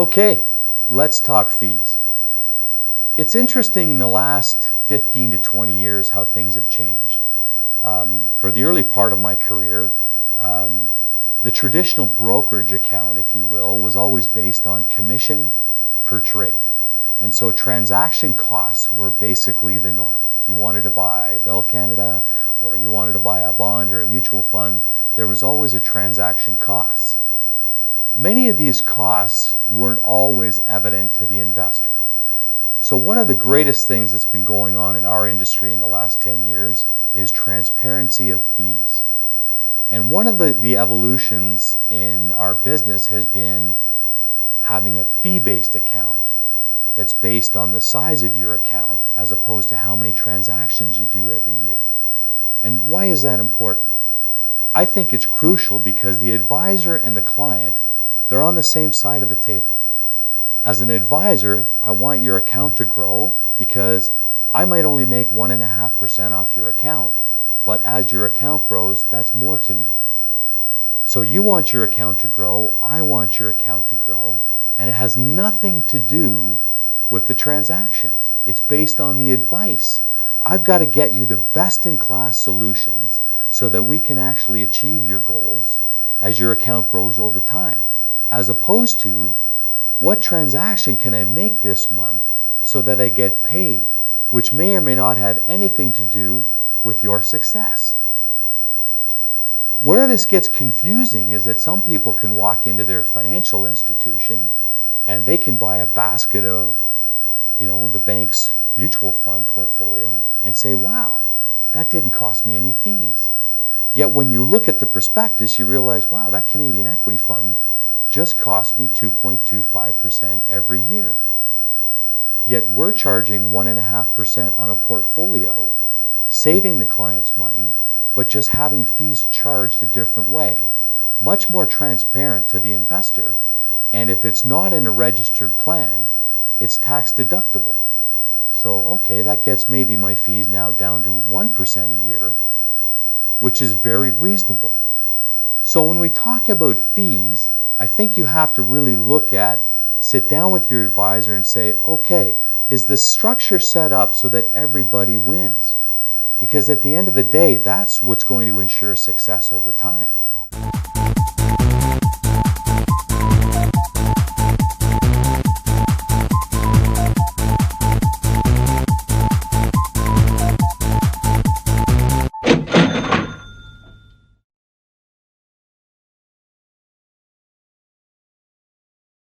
Okay, let's talk fees. It's interesting in the last 15 to 20 years how things have changed. For the early part of my career, the traditional brokerage account, if you will, was always based on commission per trade. And so transaction costs were basically the norm. If you wanted to buy Bell Canada or you wanted to buy a bond or a mutual fund, there was always a transaction cost. Many of these costs weren't always evident to the investor. So one of the greatest things that's been going on in our industry in the last 10 years is transparency of fees. And one of the evolutions in our business has been having a fee-based account that's based on the size of your account as opposed to how many transactions you do every year. And why is that important? I think it's crucial because the advisor and the client, they're on the same side of the table. As an advisor, I want your account to grow because I might only make 1.5% off your account, but as your account grows, that's more to me. So you want your account to grow, I want your account to grow, and it has nothing to do with the transactions. It's based on the advice. I've got to get you the best-in-class solutions so that we can actually achieve your goals as your account grows over time, as opposed to what transaction can I make this month so that I get paid, which may or may not have anything to do with your success. Where this gets confusing is that some people can walk into their financial institution and they can buy a basket of, the bank's mutual fund portfolio and say, wow, that didn't cost me any fees. Yet when you look at the prospectus, you realize, wow, that Canadian equity fund just cost me 2.25% every year. Yet we're charging 1.5% on a portfolio, saving the client's money, but just having fees charged a different way, much more transparent to the investor. And if it's not in a registered plan, it's tax deductible. So, okay, that gets maybe my fees now down to 1% a year, which is very reasonable. So when we talk about fees, I think you have to really sit down with your advisor and say, okay, is the structure set up so that everybody wins? Because at the end of the day, that's what's going to ensure success over time.